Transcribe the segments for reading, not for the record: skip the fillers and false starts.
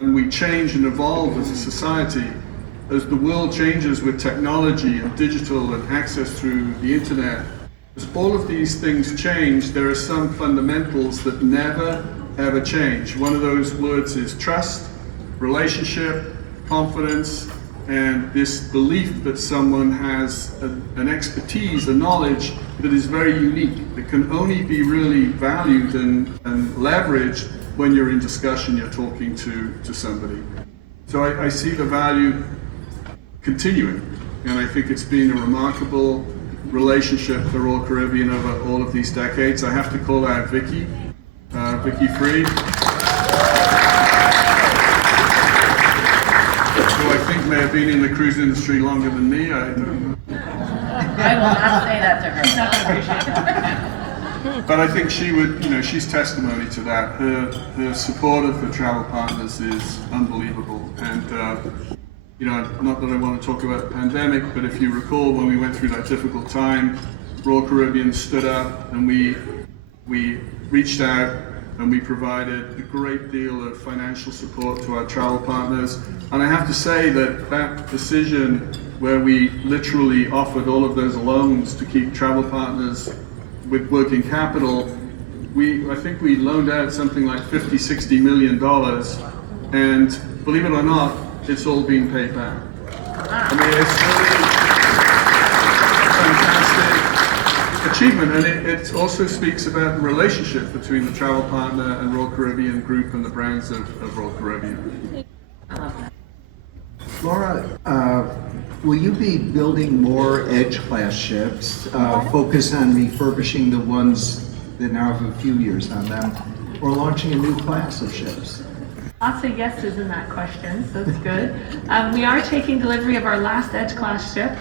and we change and evolve as a society, as the world changes with technology and digital and access through the internet, as all of these things change, there are some fundamentals that never ever change. One of those words is trust, relationship, confidence, and this belief that someone has an expertise, a knowledge that is very unique, that can only be really valued and leveraged when you're in discussion, you're talking to somebody. So I see the value continuing, and I think it's been a remarkable relationship for Royal Caribbean over all of these decades. I have to call out Vicky Free, who I think may have been in the cruise industry longer than me. I don't know. I will not say that to her. She's not going to appreciate that. But I think she would, she's testimony to that. Her support of the travel partners is unbelievable. And, not that I want to talk about the pandemic, but if you recall when we went through that difficult time, Royal Caribbean stood up and we reached out and we provided a great deal of financial support to our travel partners. And I have to say that decision where we literally offered all of those loans to keep travel partners with working capital, I think we loaned out something like $50-60 million, and believe it or not, it's all being paid back. I mean, it's really a fantastic achievement, and it also speaks about the relationship between the travel partner and Royal Caribbean Group and the brands of Royal Caribbean. Laura, will you be building more Edge-class ships, focus on refurbishing the ones that now have a few years on them, or launching a new class of ships? Lots of yeses in that question, so it's good. We are taking delivery of our last Edge-class ship,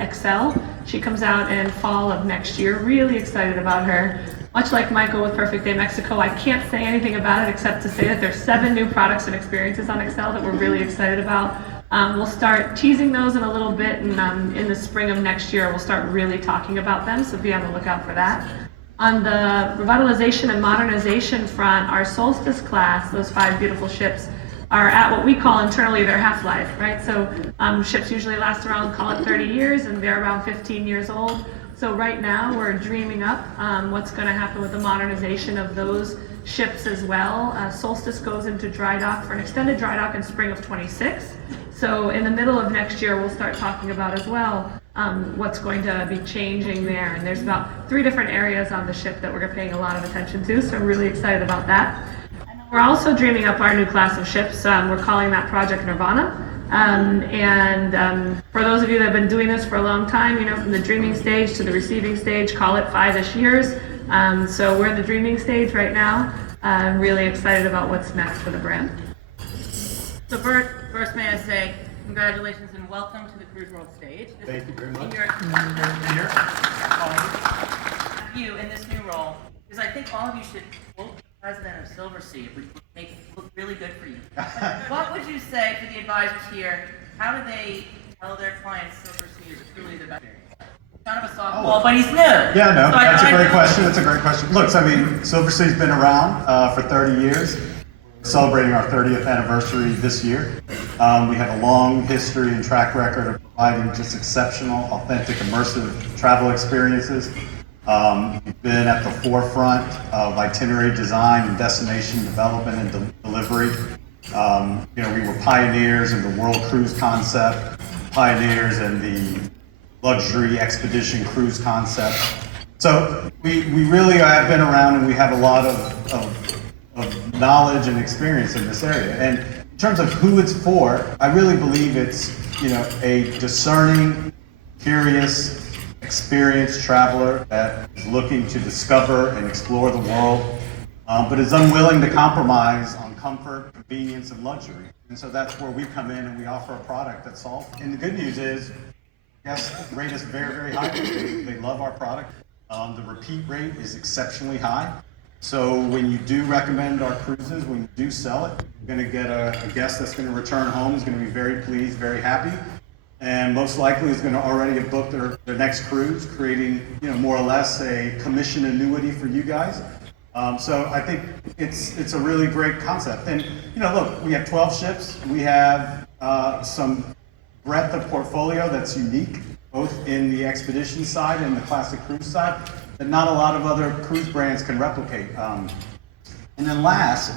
Excel. She comes out in fall of next year. Really excited about her. Much like Michael with Perfect Day Mexico, I can't say anything about it except to say that there's 7 new products and experiences on Excel that we're really excited about. We'll start teasing those in a little bit, and in the spring of next year, we'll start really talking about them, so be on the lookout for that. On the revitalization and modernization front, our Solstice class, those 5 beautiful ships, are at what we call internally their half-life, right? So ships usually last around, call it 30 years, and they're around 15 years old. So right now, we're dreaming up what's going to happen with the modernization of those ships as well. Solstice goes into dry dock for an extended dry dock in spring of 26. So in the middle of next year, we'll start talking about as well what's going to be changing there. And there's about 3 different areas on the ship that we're paying a lot of attention to, so I'm really excited about that. And then we're also dreaming up our new class of ships. We're calling that Project Nirvana. For those of you that have been doing this for a long time, from the dreaming stage to the receiving stage, call it 5-ish years. So we're in the dreaming stage right now. I'm really excited about what's next for the brand. So first may I say congratulations and welcome to the CruiseWorld stage. Thank you very much. You in this new role, because I think all of you should vote the president of Silversea. It would make it look really good for you. What would you say to the advisors here? How do they tell their clients Silversea is truly the best? Kind of a softball, but he's new. Yeah, no, So that's a great question. That's a great question. Look, Silversea's been around for 30 years. We're celebrating our 30th anniversary this year. We have a long history and track record of providing just exceptional, authentic, immersive travel experiences. We've been at the forefront of itinerary design and destination development and delivery. We were pioneers in the world cruise concept, pioneers in the luxury expedition cruise concept. So we really have been around, and we have a lot of knowledge and experience in this area. And in terms of who it's for, I really believe it's a discerning, curious, experienced traveler that is looking to discover and explore the world, but is unwilling to compromise on comfort, convenience, and luxury. And so that's where we come in and we offer a product that solves. And the good news is, guests rate us very, very high. They love our product. The repeat rate is exceptionally high. So when you do recommend our cruises, when you do sell it, you're going to get a guest that's going to return home, is going to be very pleased, very happy, and most likely is going to already have booked their next cruise, creating more or less a commission annuity for you guys. So I think it's a really great concept. And look, we have 12 ships. We have some breadth of portfolio that's unique, both in the expedition side and the classic cruise side, that not a lot of other cruise brands can replicate. And then last,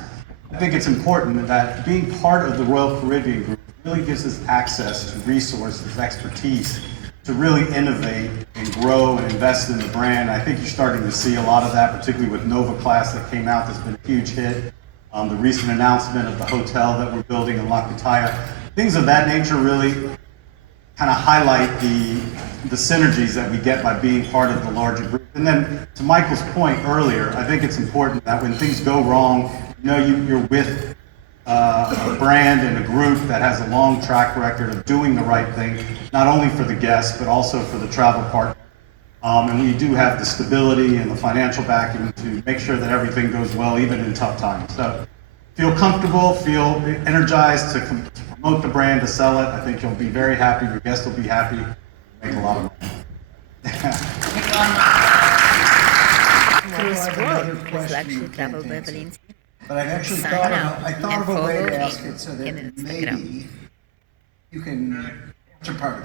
I think it's important that being part of the Royal Caribbean Group really gives us access to resources, expertise, to really innovate and grow and invest in the brand. I think you're starting to see a lot of that, particularly with Nova Class that came out, that's been a huge hit. The recent announcement of the hotel that we're building in La Cutaya. Things of that nature really kind of highlight the synergies that we get by being part of the larger group. And then to Michael's point earlier, I think it's important that when things go wrong, you're with a brand and a group that has a long track record of doing the right thing, not only for the guests, but also for the travel partner. And we do have the stability and the financial backing to make sure that everything goes well, even in tough times. So feel comfortable, feel energized to promote the brand, to sell it. I think you'll be very happy, your guests will be happy, make a lot of money. CruiseWorld was luxury travel by Valentina. But I've actually Sign thought up of, I thought and of a way follow to ask me it so in that Instagram. maybe you can answer part of it.